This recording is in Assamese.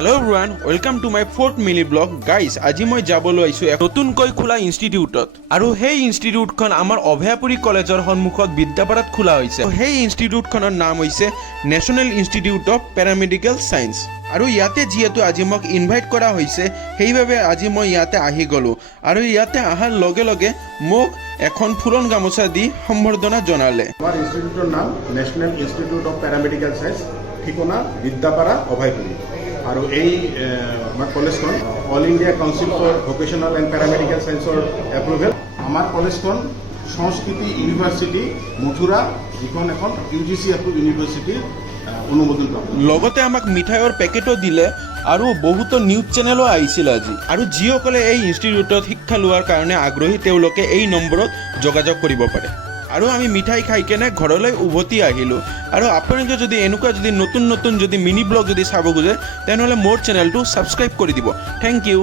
Hello everyone, welcome to my 4th mini blog. Guys, আজি মই যাবলৈ আইছো এক নতুনকৈ খোলা ইনষ্টিটিউটত আৰু সেই ইনষ্টিটিউটখন আমাৰ অভয়াপুৰী কলেজৰ সন্মুখত বিদ্যাপাৰাত খোলা হৈছে। সেই ইনষ্টিটিউটখনৰ নাম হৈছে national institute of paramedical science আৰু ইয়াতে যেহেতু আজি মোক ইনভাইট কৰা হৈছে সেইভাবে আজি মই ইয়াতে আহি গলো আৰু ইয়াতে আহাৰ লগে লগে মোক এখন ফুলন গামোচা দি সম্বৰ্ধনা জনালে। আমাৰ ইনষ্টিটিউটৰ নাম national institute of paramedical science, ঠিকনা বিদ্যাপাৰা অভয়পুৰী। আৰু এই আমাৰ কলেজখন all India council for vocational and paramedical সায়েন্সৰ এপ্ৰুভেল। আমাৰ কলেজখন সংস্কৃতি ইউনিভাৰ্চিটি মথুৰা, যিখন এখন UGC এপ্ৰুভ ইউনিভাৰ্চিটিৰ অনুমোদন পাব। লগতে আমাক মিঠাইৰ পেকেটো দিলে আৰু বহুতো নিউজ চেনেলো আহিছিল আজি। আৰু যিসকলে এই ইনষ্টিটিউটত শিক্ষা লোৱাৰ কাৰণে আগ্ৰহী তেওঁলোকে এই নম্বৰত যোগাযোগ কৰিব পাৰে। আৰু আমি মিঠাই খাই কেনে ঘৰলৈ উভতি আহিলোঁ। আৰু আপোনালোকে যদি এনেকুৱা নতুন যদি মিনি ব্লগ যদি চাব খোজে তেনেহ'লে মোৰ চেনেলটো ছাবস্ক্ৰাইব কৰি দিব। Thank U.